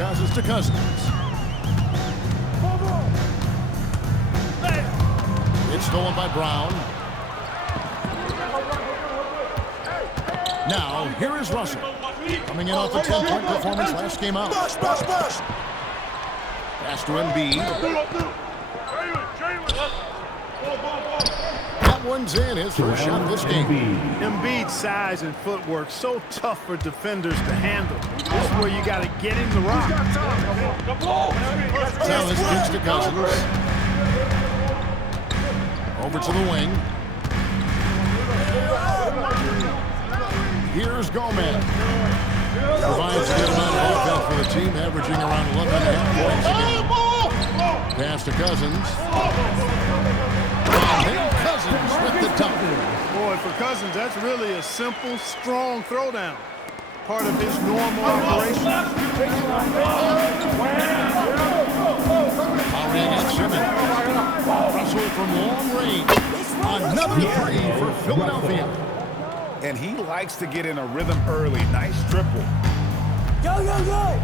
passes to Cousins. It's stolen by Brown. Now, here is Russell. Coming in off a 10-point performance last game out. Pass to Embiid. That one's in. His first shot this game. Embiid's size and footwork so tough for defenders to handle. This is where you got to get him the rock. Dallas kicks to Cousins. Over to the wing. Here's Gomez. Provides a good amount of offense for the team, averaging around 11.5 points a game. Pass to Cousins. And then Cousins with the dunk. Boy, for Cousins, that's really a simple, strong throwdown. Part of his normal operation. Lowry against Simmons. Russell from long range. Another three for Philadelphia. And he likes to get in a rhythm early. Nice triple. Go, go, go!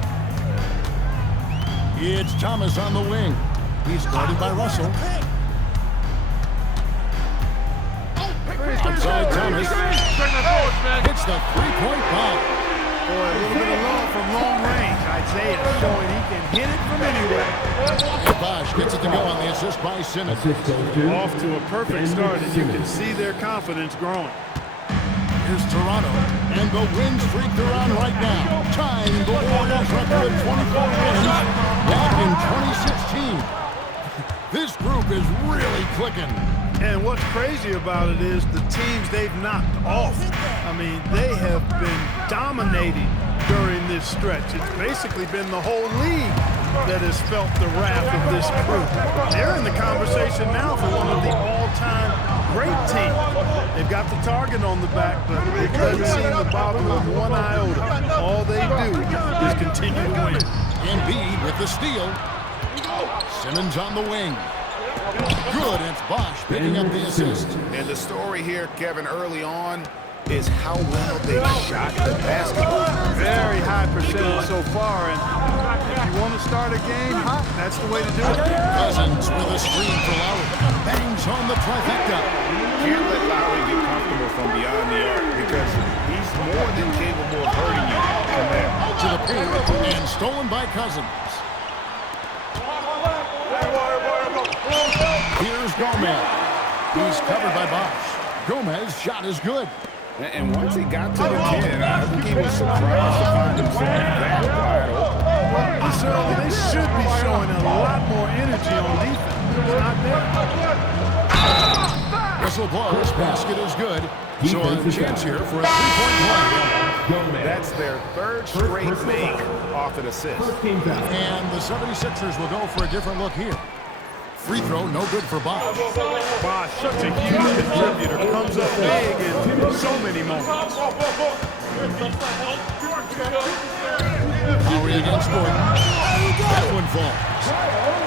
It's Thomas on the wing. He's guarded by Russell. Outside Thomas. Hits the three-point bomb. Boy, a little bit of love from long range. Isaiah showing he can hit it from anywhere. And Bosh gets it to go on the assist by Simmons. Off to a perfect start, and you can see their confidence growing. Here's Toronto, and the win streak they're on right now, tying the Warriors record of 24 wins back in 2016. This group is really clicking. And what's crazy about it is the teams they've knocked off. I mean, they have been dominating during this stretch. It's basically been the whole league that has felt the wrath of this group. They're in the conversation now for one of the all-time great teams. They've got the target on the back, but it doesn't seem to bother them one iota. All they do is continue to win. Embiid with the steal. Simmons on the wing. Good, and it's Bosh picking up the assist. And the story here, Kevin, early on is how well they shot the basketball. Very high percentage so far, and if you want to start a game hot, that's the way to do it. Cousins with a screen for Lowry. Bangs on the trifecta. Can't let Lowry get comfortable from beyond the arc because he's more than capable of hurting you from there. To the paint, and stolen by Cousins. Here's Gomez. He's covered by Bosh. Gomez's shot is good. And once he got to the 10, I think he was surprised to find himself that wide open. So they should be showing a lot more energy on defense. It's not there. Whistle blows. Basket is good. So a chance here for a three-point play. That's their third straight make off an assist. And the 76ers will go for a different look here. Free throw, no good for Bosh. Bosh, such a huge contributor, comes up big in so many moments. Lowry against Gordon. That one falls.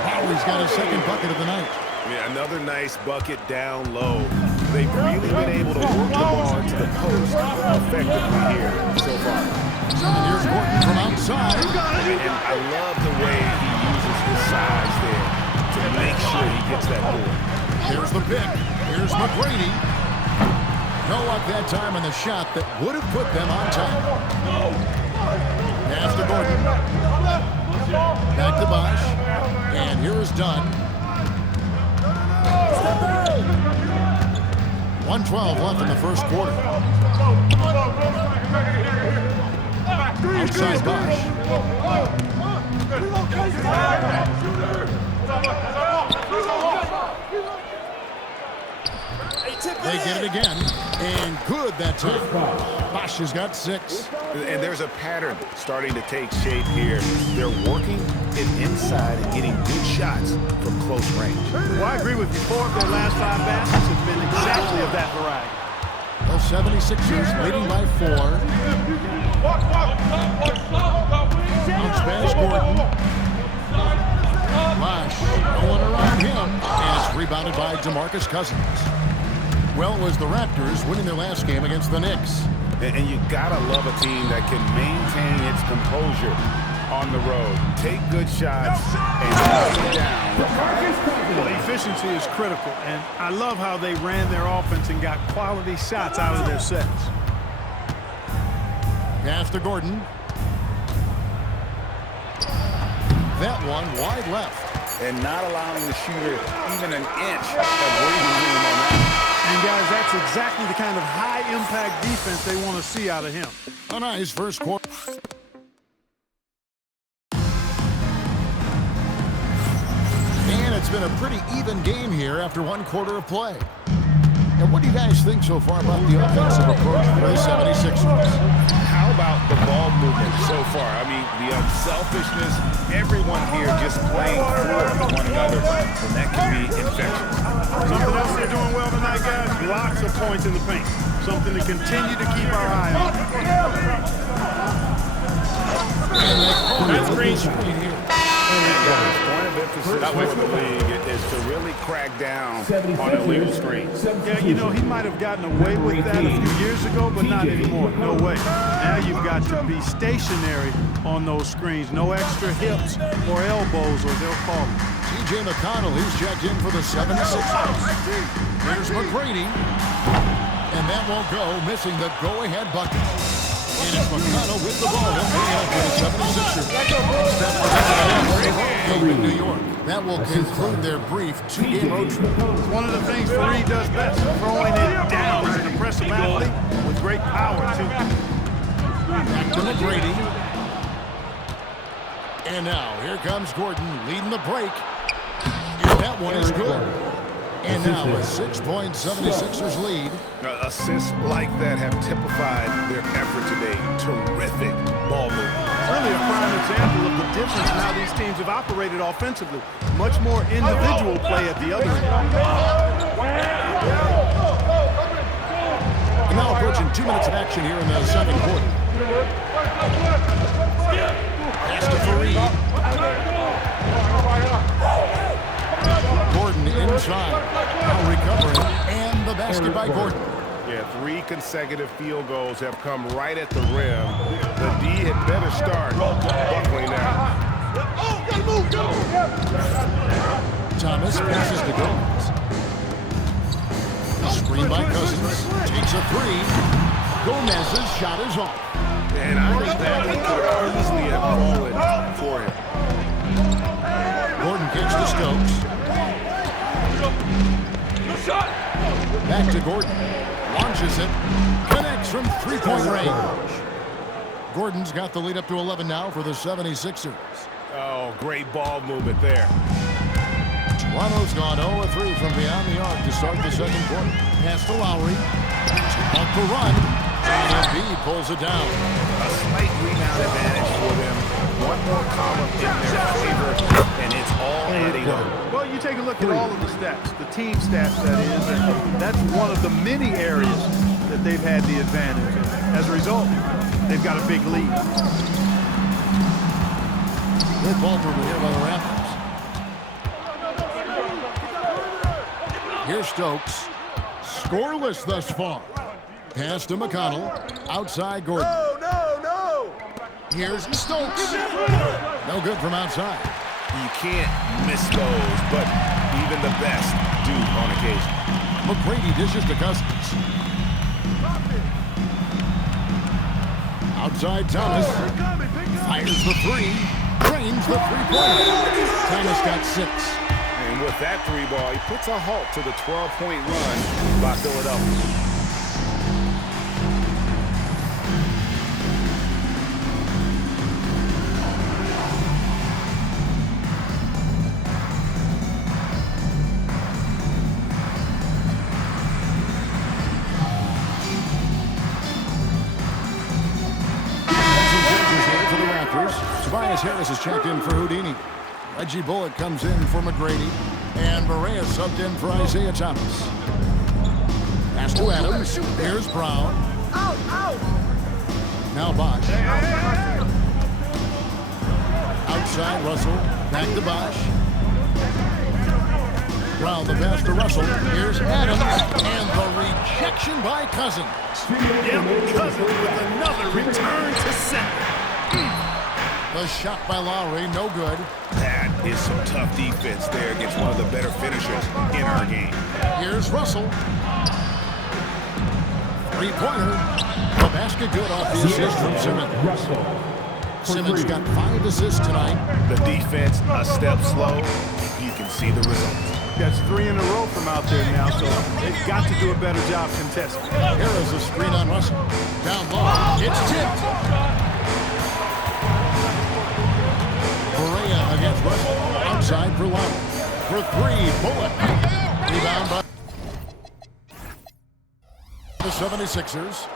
Lowry's got his second bucket of the night. Yeah, another nice bucket down low. They've really been able to work the ball into the post effectively here so far. And here's Gordon from outside. And I love the way he uses his size there to make sure he gets that board. Here's the pick. Here's McGrady. No luck that time on the shot that would have put them on top. Pass to Gordon. Back to Bosh. And here is Dunn. 1:12 left in the first quarter. Outside Bosh. They get it again, and good that time. Bosh has got 6. And there's a pattern starting to take shape here. They're working it inside and getting good shots from close range. Well, I agree with you. 4 of their last 5 baskets have been exactly of that variety. The 76ers leading by 4. Bounce pass Gordon. Bosh, no one around him, and it's rebounded by DeMarcus Cousins. Well, it was the Raptors winning their last game against the Knicks. And you gotta love a team that can maintain its composure on the road. Take good shots and knock them down. Well, efficiency is critical, and I love how they ran their offense and got quality shots out of their sets. Pass to Gordon. That one wide left. And not allowing the shooter even an inch of breathing room on that. And guys, that's exactly the kind of high-impact defense they want to see out of him. A nice first quarter. And it's been a pretty even game here after one quarter of play. And what do you guys think so far about the offensive approach for the 76ers? How about the ball movement so far? I mean, the unselfishness, everyone here just playing for one another, and that can be infectious. Something else they're doing well tonight, guys, lots of points in the paint. Something to continue to keep our eye on. That's great here. Point of emphasis for the league is to really crack down on illegal screens. Yeah, you know, he might have gotten away with that a few years ago, but not anymore. No way. Now you've got to be stationary on those screens. No extra hips or elbows, or they'll call it. TJ McConnell, he's checked in for the 76ers. Here's McGrady. And that won't go, missing the go-ahead bucket. And it's McConnell with the ball. He'll bring it up for the 76ers. Steph in New York. That will conclude their brief two-game road trip. One of the things Fareed does best, throwing it down. He's an impressive athlete with great power, too. Back to McGrady. And now, here comes Gordon leading the break. And that one is good. And now a 6-point 76ers lead. Assists like that have typified their effort today. Terrific ball movement. Really a prime example of the difference in how these teams have operated offensively. Much more individual play at the other end. And now approaching 2 minutes of action here in the second quarter. Pass to Fareed. Gordon inside. Now recovering. And the basket by Gordon. Yeah, 3 consecutive field goals have come right at the rim. The D had better start buckling now. Thomas passes to Gomez. Screen by Cousins. Takes a 3. Gomez's shot is off. And I think that could easily have fallen for him. Gordon kicks to Stokes. Back to Gordon. Launches it. Connects from three-point range. Gordon's got the lead up to 11 now for the 76ers. Oh, great ball movement there. Toronto's gone 0-3 from beyond the arc to start the second quarter. Pass to Lowry. About to run. And Embiid pulls it down. A slight rebound advantage for them. One more column in their favor, and it's all adding up. Well, you take a look at all of the stats, the team stats, that is, and that's one of the many areas that they've had the advantage. And as a result, they've got a big lead. Good ball over here by the Raptors. Here's Stokes. Scoreless thus far. Pass to McConnell. Outside Gordon. No! Here's Stokes. No good from outside. You can't miss those, but even the best do on occasion. McGrady dishes to Cousins. Outside Thomas. Fires the 3. Drains the 3-pointer. Thomas got 6. And with that 3-ball, he puts a halt to the 12-point run by Philadelphia. Harris is checked in for Houdini. Reggie Bullock comes in for McGrady. And Barea subbed in for Isaiah Thomas. Pass to Adams. Here's Brown. Now Bosch. Outside Russell. Back to Bosch. Brown the pass to Russell. Here's Adams. And the rejection by Cousins. Yep, Cousins with another return to center. The shot by Lowry, no good. That is some tough defense there against one of the better finishers in our game. Here's Russell. Three-pointer. The basket good off the assist from Simmons. Simmons got 5 assists tonight. The defense a step slow. You can see the results. That's 3 in a row from out there now, so they've got to do a better job contesting. Here is a screen on Russell. Down low. It's tipped. Correa against Russell. Outside for Lowry. For 3, Bullock. Rebound by the 76ers.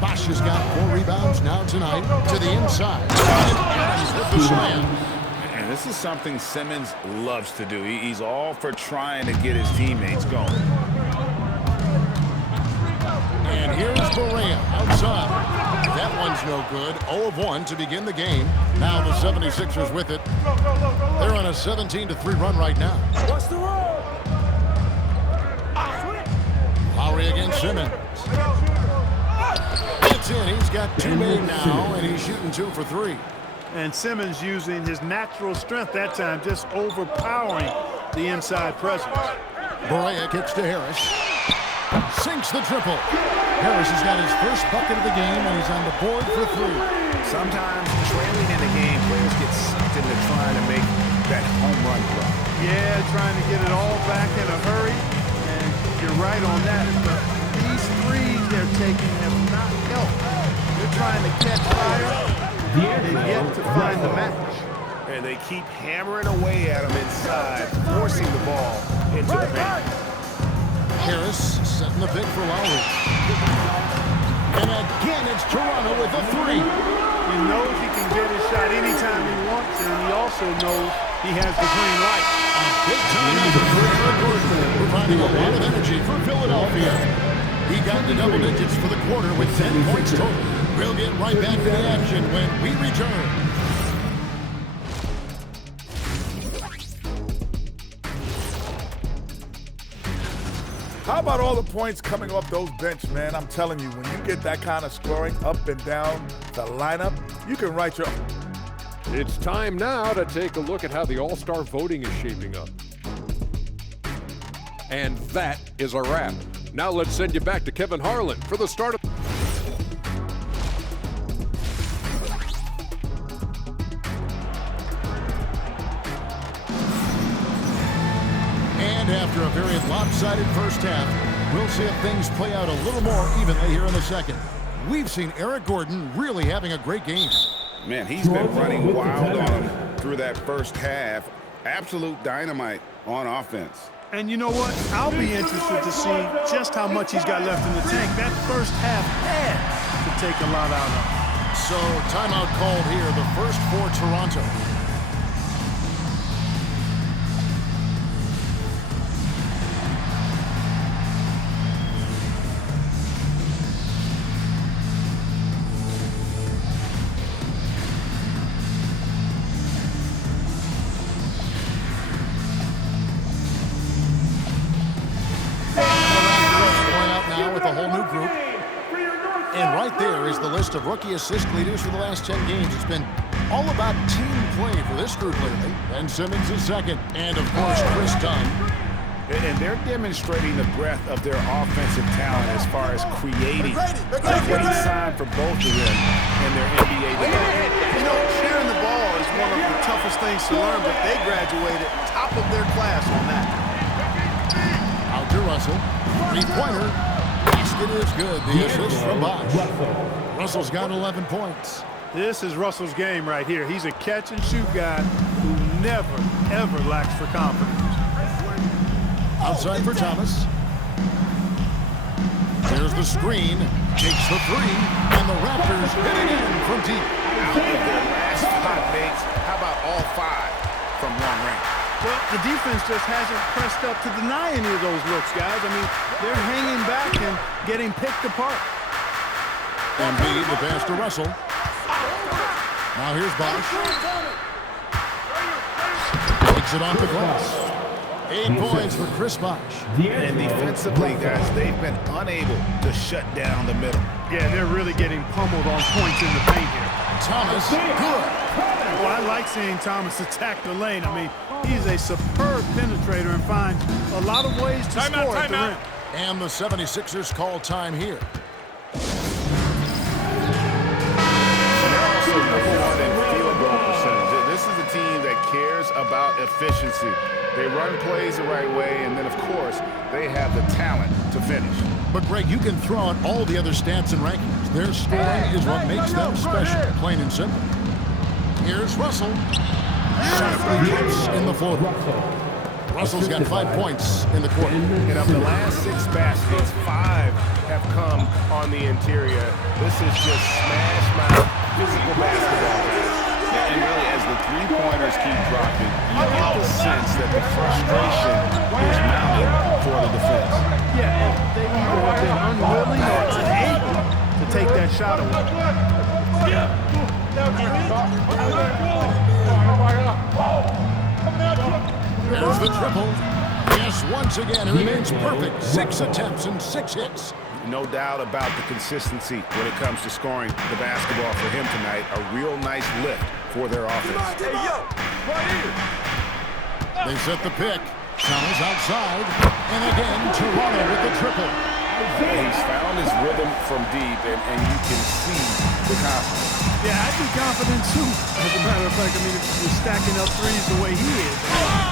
Bosch has got 4 rebounds now tonight. To the inside. And Adams with the slam. And this is something Simmons loves to do. He's all for trying to get his teammates going. And here's Correa outside. That one's no good. 0 of 1 to begin the game. Now the 76ers with it. They're on a 17-3 run right now. What's the roll? Lowry against Simmons. It's in. He's got 2 made now, and he's shooting 2 for 3. And Simmons using his natural strength that time, just overpowering the inside presence. Correa kicks to Harris. Sinks the triple. Harris has got his first bucket of the game, and he's on the board for 3. Sometimes trailing in the game, players get sucked into trying to make that home run run. Yeah, trying to get it all back in a hurry. And you're right on that. But these threes they're taking have not helped. They're trying to catch fire. They've yet to find the match. And they keep hammering away at him inside, forcing the ball into the paint. Harris setting the pick for Lowry. And again, it's Toronto with a 3. He knows he can get his shot anytime he wants, and he also knows he has the green light. A big-time effort for Eric Gordon, providing a lot of energy for Philadelphia. He got the double digits for the quarter with 10 points total. We'll get right back to the action when we return. How about all the points coming off those bench, man? I'm telling you, when you get that kind of scoring up and down the lineup, you can write your... It's time now to take a look at how the All-Star voting is shaping up. And that is a wrap. Now let's send you back to Kevin Harlan for the start of... And after a very lopsided first half, we'll see if things play out a little more evenly here in the second. We've seen Eric Gordon really having a great game. Man, he's been running wild on him through that first half. Absolute dynamite on offense. And you know what? I'll be interested to see just how much he's got left in the tank. That first half had to take a lot out of him. So timeout called here, the first for Toronto. Of rookie assist leaders for the last 10 games. It's been all about team play for this group lately. And Simmons is second. And, of course, Chris Dunn. And they're demonstrating the breadth of their offensive talent as far as creating. A great sign for both of them in their NBA development. You know, sharing the ball is one of the toughest things to learn, but they graduated top of their class on that. Out to Russell. Three-pointer. Basket is good. The assist from Bosch. Russell's got 11 points. This is Russell's game right here. He's a catch-and-shoot guy who never, ever lacks for confidence. Outside for Thomas. There's the screen. Takes the 3. And the Raptors hit it in from deep. Out of their last 5 makes, how about all 5 from long range? Well, the defense just hasn't pressed up to deny any of those looks, guys. I mean, they're hanging back and getting picked apart. Embiid, the pass to Russell. Now here's Bosch. Takes it off the glass. 8 points for Chris Bosch. And defensively, guys, they've been unable to shut down the middle. Yeah, they're really getting pummeled on points in the paint here. Thomas, good. Well, I like seeing Thomas attack the lane. I mean, he's a superb penetrator and finds a lot of ways to score at the rim. And the 76ers call time here. They're also number one in field goal percentage. This is a team that cares about efficiency. They run plays the right way, and then, of course, they have the talent to finish. But, Greg, you can throw out all the other stats and rankings. Their scoring is what makes them special, plain and simple. Here's Russell. Sharply hits in the floor. Russell's got 5 points in the quarter. And of the last 6 baskets, 5 have come on the interior. This is just smash mouth physical basketball. And really, as the three-pointers keep dropping, you get the sense that the frustration is mounting for the defense. Yeah, they either have been unwilling or unable to take that shot away. There's the triple. Yes, once again, it remains perfect. 6 attempts and 6 hits. No doubt about the consistency when it comes to scoring the basketball for him tonight. A real nice lift for their offense. They set the pick. Thomas outside. And again, Toronto with the triple. He's found his rhythm from deep, and you can see the confidence. Yeah, I'd be confident too. As a matter of fact, I mean, if you're stacking up threes the way he is,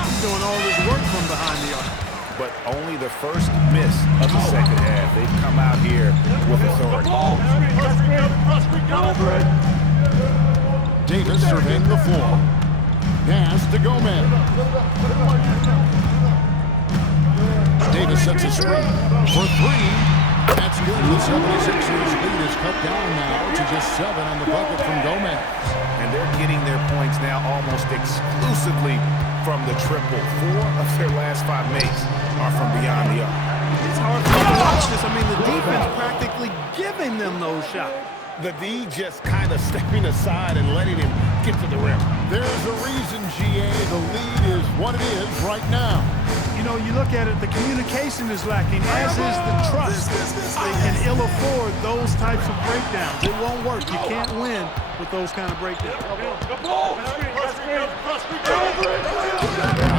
he's doing all this work from behind the arc. But only the first miss of the second half. They've come out here with authority. Davis surveying the floor. Pass to Gomez. Davis sets a screen for 3. That's good. The 76ers lead is cut down now to just 7 on the bucket from Gomez. And they're getting their points now almost exclusively from the triple. 4 of their last 5 makes are from beyond the arc. It's hard to watch this. I mean, the defense practically giving them those shots. The D just kind of stepping aside and letting him get to the rim. There's a reason, GA, the lead is what it is right now. You know, you look at it, the communication is lacking, as is the trust. They can ill afford those types of breakdowns. It won't work. You can't win with those kind of breakdowns.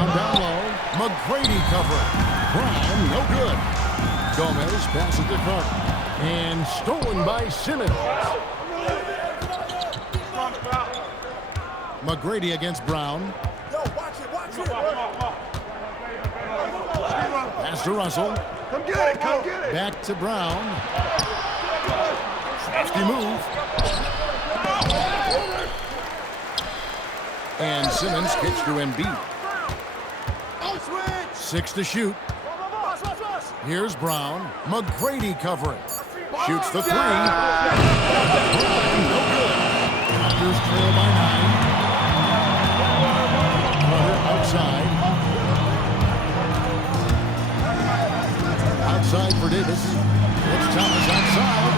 Down low. McGrady covering. Brown, no good. Gomez passes to Carter. And stolen by Simmons. McGrady against Brown. Pass to Russell. Come get it. Back to Brown. Nasty move. And Simmons kicks to Embiid. 6 to shoot. Here's Brown. McGrady covering. Shoots the 3. No good. Raptors trail by 9. Carter outside. Outside for Davis. It's Thomas outside.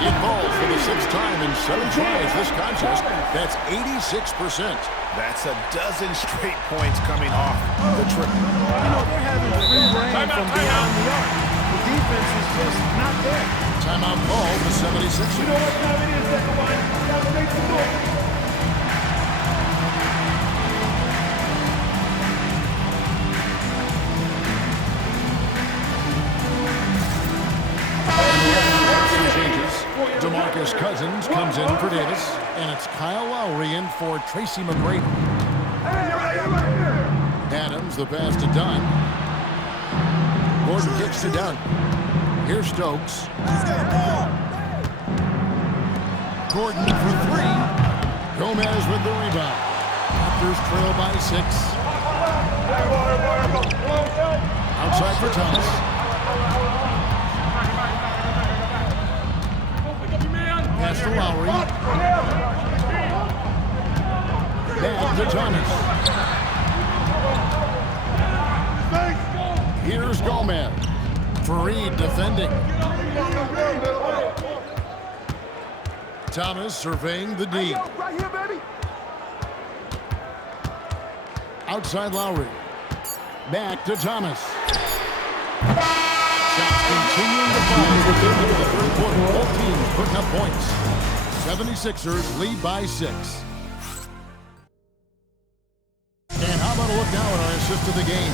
It falls for the 6th time in 7 tries this contest. That's 86%. That's a dozen straight points coming off the triple. You know, they're having free reign from beyond the arc. The defense is just not there. Timeout call for 76ers. You know what time it is, everyone? Gotta make the goal. DeMarcus Cousins comes in for Davis, and it's Kyle Lowry in for Tracy McGrady. Adams, the pass to Dunn. Gordon kicks to Dunn. Here's Stokes. Gordon for 3. Gomez with the rebound. Raptors trail by 6. Outside for Thomas. Pass to Lowry. Back to Thomas. Here's Gomez. Fareed defending. Thomas surveying the D. Outside Lowry. Back to Thomas. Shots continuing to fall. At the end of the third quarter, both teams putting up points. 76ers lead by 6. And how about a look now at our assist of the game?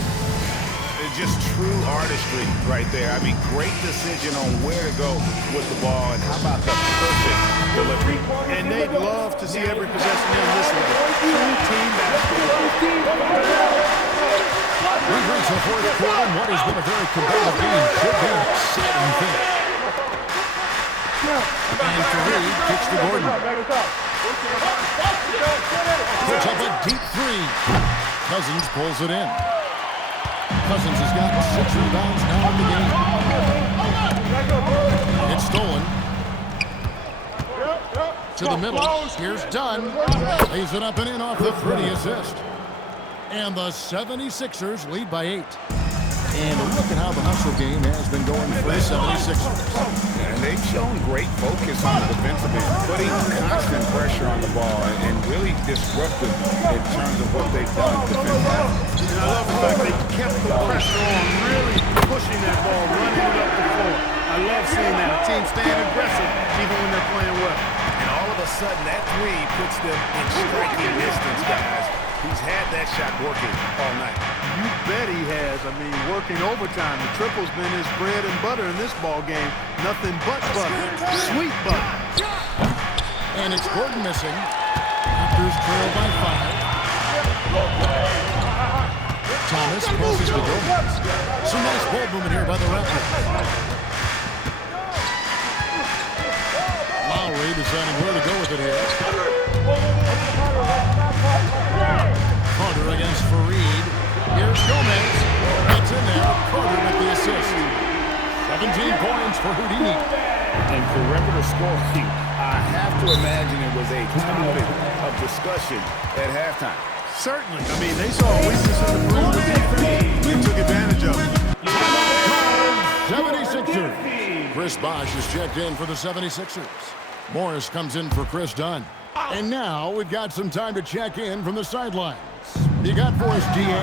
It's just true artistry right there. I mean, great decision on where to go with the ball, and how about the perfect delivery? And they'd love to see every possession in this one. True team basketball. We've reached the fourth quarter, and what has been a very competitive game should be an exciting finish. And Fareed kicks to Gordon. Puts up a deep three. Cousins pulls it in. Cousins has got 6 rebounds now in the game. It's stolen. To the middle. Here's Dunn. Lays it up and in off the pretty assist. And the 76ers lead by 8. And look at how the hustle game has been going for the 76ers. And they've shown great focus on the defensive end, putting constant pressure on the ball and really disruptive in terms of what they've done defensively. And I love the fact they kept the pressure on, really pushing that ball, running it up the floor. I love seeing that. A team staying aggressive even when they're playing well. And all of a sudden, that three puts them in striking distance, guys. He's had that shot working all night. You bet he has. I mean, working overtime. The triple's been his bread and butter in this ball game. Nothing but butter. Sweet butter. And it's Gordon missing. Raptors trail by 5. Thomas crosses the goal. Some nice ball movement here by the Raptors. Lowry deciding where to go with it here. Carter against Fareed. Here's Gomez. That's in there. Carter with the assist. 17 points for Houdini. And perimeter scoring, I have to imagine it was a topic of discussion at halftime. Certainly. I mean, they saw a weakness in the perimeter defense. We took advantage of it. 76ers. Chris Bosh is checked in for the 76ers. Morris comes in for Chris Dunn. And now we've got some time to check in from the sidelines. You got for us, DA?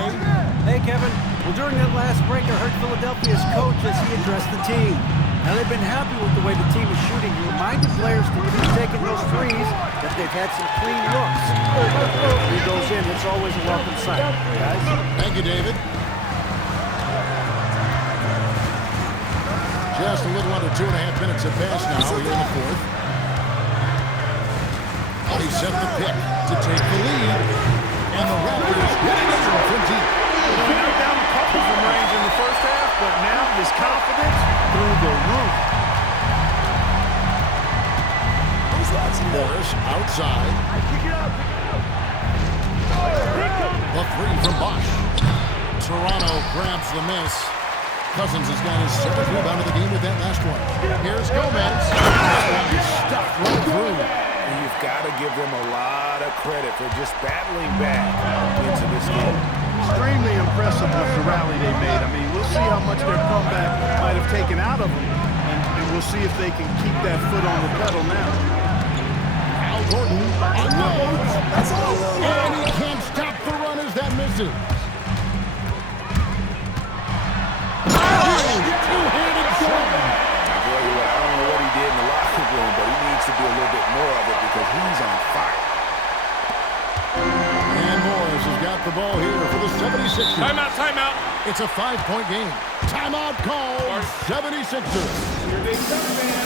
Hey, Kevin. Well, during that last break, I heard Philadelphia's coach as he addressed the team. Now, they've been happy with the way the team is shooting. He reminded players to keep taking those threes, that they've had some clean looks. If he goes in, it's always a welcome sight. Guys? Thank you, David. Just a little under 2.5 minutes have passed now here in the fourth. He set the pick to take the lead. And the Raptors getting it from deep. He knocked down a couple from range in the first half, but now his confidence through the roof. Morris outside. The three from Bosh. Toronto grabs the miss. Cousins has got his 7th rebound of the game with that last one. Here's Gomez. Stuffed right through. And you've got to give them a lot of credit for just battling back into this game. Extremely impressive with the rally they made. I mean, we'll see how much their comeback might have taken out of them, and we'll see if they can keep that foot on the pedal now. Al Gordon unloads. And he can't stop the run as that misses. Two-handed shot. I tell you what, I don't know what he did in the locker room, but he needs to do a little bit more of it because he's on fire. And Morris has got the ball here for the 76ers. Timeout, timeout. It's a 5-point game. Timeout call, 76ers. Here they come, man.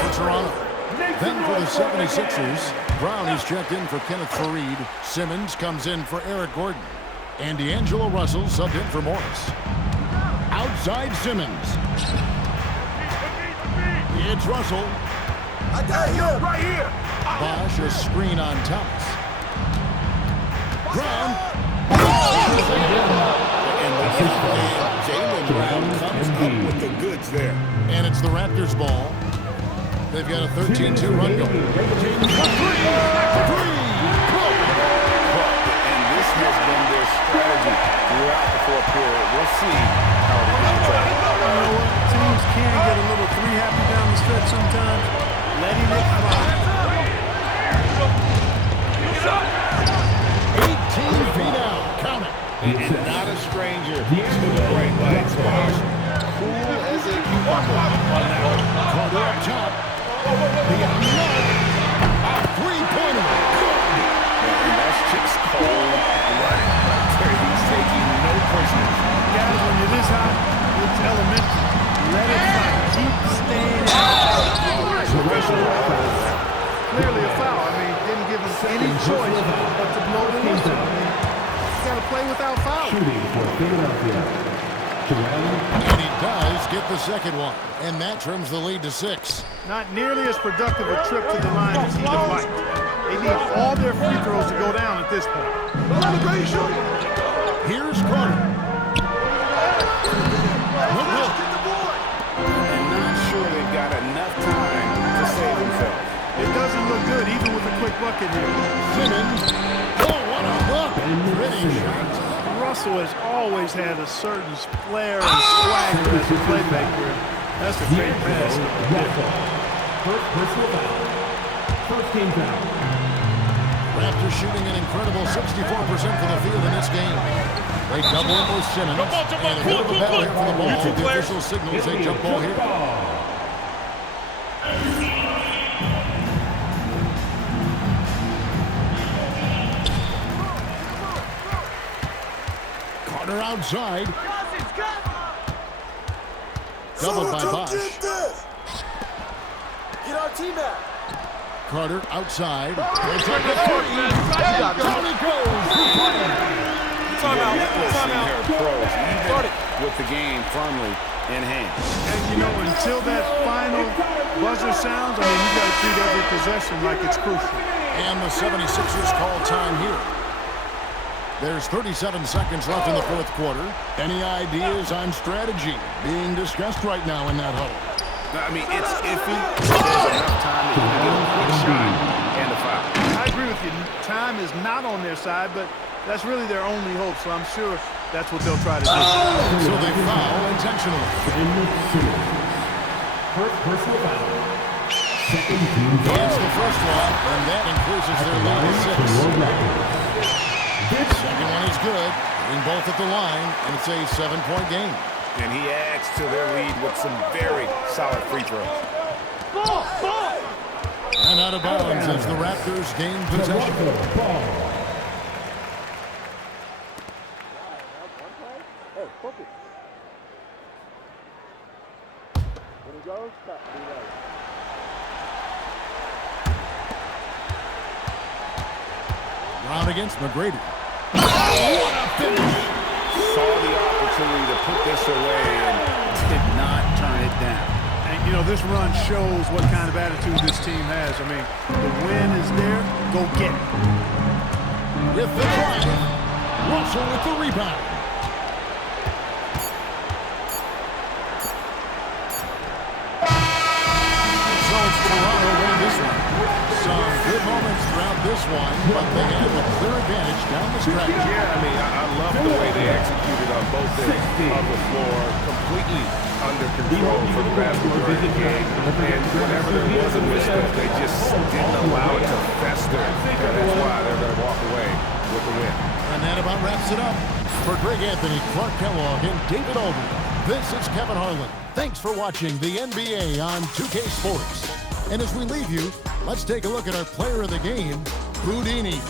For Toronto. Then for the 76ers, Brown is checked in for Kenneth Fareed. Simmons comes in for Eric Gordon. And D'Angelo Russell subbed in for Morris. Outside Simmons. It's Russell. I got you right here. Bosh, a screen on Thomas. Brown. And Jaylen Brown comes up with the goods there. And it's the Raptors' ball. They've got a 13-2 run going. James for three. And this has been their strategy throughout the fourth quarter. We'll see how it ends up. You know what? Teams can get a little three happy down the stretch sometimes. Letting it fly. 18 feet out. Count it. And not a stranger to the bright lights. Bosch, cool as a cucumber on that one. Carter up top. Beyond the arc. A three-pointer. And that's just cold-blooded. He's taking no prisoners. Guys, when it is hot, it's elementary. Let it fly. Keep staying out. Clearly a foul. I mean, didn't give him any choice but to blow the whistle. I mean, you got to play without fouling. Shooting for Philadelphia. And he does get the second one. And that trims the lead to 6. Not nearly as productive a trip to the line as he'd have liked. They need all their free throws to go down at this point. Here's Carter. No good. And not sure they've got enough time to save themselves. It doesn't look good, even with a quick bucket here. Simmons. Oh, what a look. Pretty shot. Russell has always had a certain flair and swagger as a playmaker. That's a great pass. First personal foul. First team foul. Raptors shooting an incredible 64% from the field in this game. They double it with Simmons. And a bit of a battle here for the ball. The official signals a jump ball here. Carter outside. Doubled by Bosch. Get our team out. Carter outside. Down it goes. They're pros, even with the game firmly in hand. And, you know, until that final buzzer sounds, I mean, you got to treat every possession like it's crucial. And the 76ers call time here. There's 37 seconds left in the fourth quarter. Any ideas on strategy being discussed right now in that huddle? I mean, it's iffy. There's enough time to get a quick shot and a foul. I agree with you. Time is not on their side, but that's really their only hope, so I'm sure that's what they'll try to do. So they foul intentionally. First personal foul. Second team foul. It's the first one, and that increases their lead to 6. Second one is good. Getting both at the line, and it's a 7-point game. And he adds to their lead with some very solid free throws. And out of bounds as the Raptors gain possession. Brown against McGrady. What a finish! Saw the opportunity to put this away and did not turn it down. And, you know, this run shows what kind of attitude this team has. I mean, the win is there, go get it. With the drive, Russell with the rebound. So it's Toronto winning this one. Some good moments throughout this one, but they have a clear advantage down the stretch. Yeah, I mean, I love the way they executed on both ends of the floor. Completely under control for the vast majority of the game. And whenever there was a misstep, they just didn't allow it to fester. And that's why they're going to walk away with the win. And that about wraps it up. For Greg Anthony, Clark Kellogg, and David Aldridge, this is Kevin Harlan. Thanks for watching the NBA on 2K Sports. And as we leave you, let's take a look at our player of the game, Houdini.